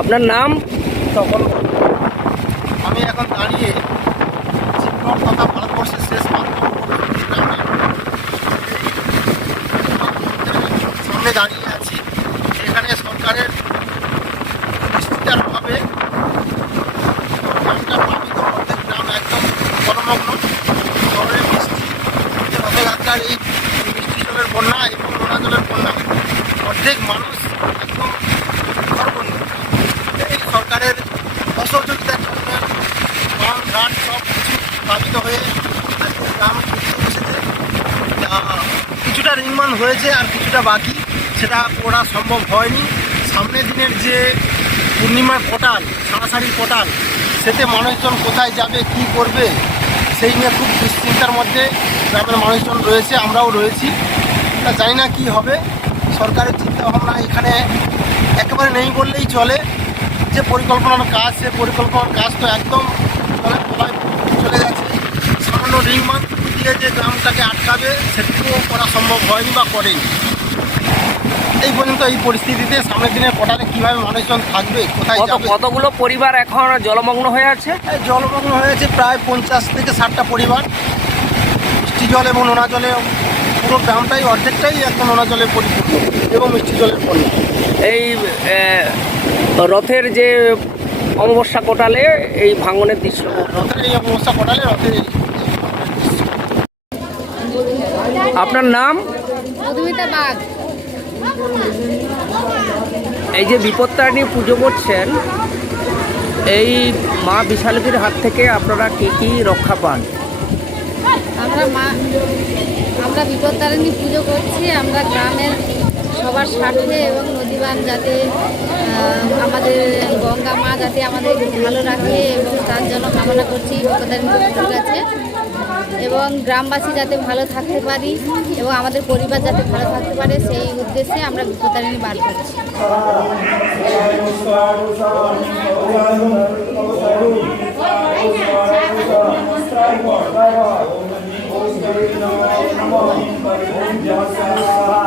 আপনার নাম? তখন আমি এখন দাঁড়িয়ে তথা ভারতবর্ষের শেষ সামনে দাঁড়িয়ে আছি। এখানে সরকারের একদম শহরে এই জলের বন্যা এবং নোনা জলের বন্যা অর্ধেক মানুষ একদম ঘরবন্দি এই সরকারের অসহযোগিতার জন্য গ্রাম ঘাট সব কিছু হয়ে কিছুটা নির্মাণ হয়েছে আর কিছুটা বাকি। সেটা করা সম্ভব হয়নি। সামনের দিনের যে পূর্ণিমার পটাল সারাসারি পটাল, সেতে মানুষজন কোথায় যাবে, কি করবে, সেই নিয়ে খুব দুশ্চিন্তার মধ্যে গ্রামের মানুষজন রয়েছে, আমরাও রয়েছি। তা জানি না কী হবে। সরকারের চিন্তাভাবনা এখানে একেবারে নেই বললেই চলে। যে পরিকল্পনার কাজ, সে পরিকল্পনার কাজ তো একদম আটকাবে সেটুকুও করা সম্ভব হয়নি বা করেনি। এই পর্যন্ত এই পরিস্থিতিতে সামনের দিনে কটালে কীভাবে মানুষজন থাকবে কোথায় কত যাবে? কতগুলো পরিবার এখন জলমগ্ন হয়ে আছে? জলমগ্ন হয়েছে প্রায় পঞ্চাশ থেকে ষাটটা পরিবার। মিষ্টি জল এবং নোনা জলে পুরো গ্রামটাই অর্ধেকটাই একদম নোনা জলে পরিপূর্ণ এবং মিষ্টি জলের পণ্য। এই রথের যে অমাবস্যা কোটালে এই ভাঙনের দৃশ্য। রথের এই অবস্থা পটালে রথের আপনার নাম? এই যে বিপত্তারিণী পুজো করছেন এই মা বিশালকীর হাত থেকে আপনারা কি কি রক্ষা পান? আমরা মা আমরা বিপত্তারিণী পুজো করছি আমরা গ্রামের সবার স্বার্থে এবং নদীবান যাতে আমাদের গঙ্গা মা যাতে আমাদের ভালো রাখে এবং তার জন্য কামনা করছি বিপত্তারিণী কাছে এবং গ্রামবাসী যাতে ভালো থাকতে পারি এবং আমাদের পরিবার যাতে ভালো থাকতে পারে, সেই উদ্দেশ্যে আমরা বিপত্তারিণী বার করছি। ওম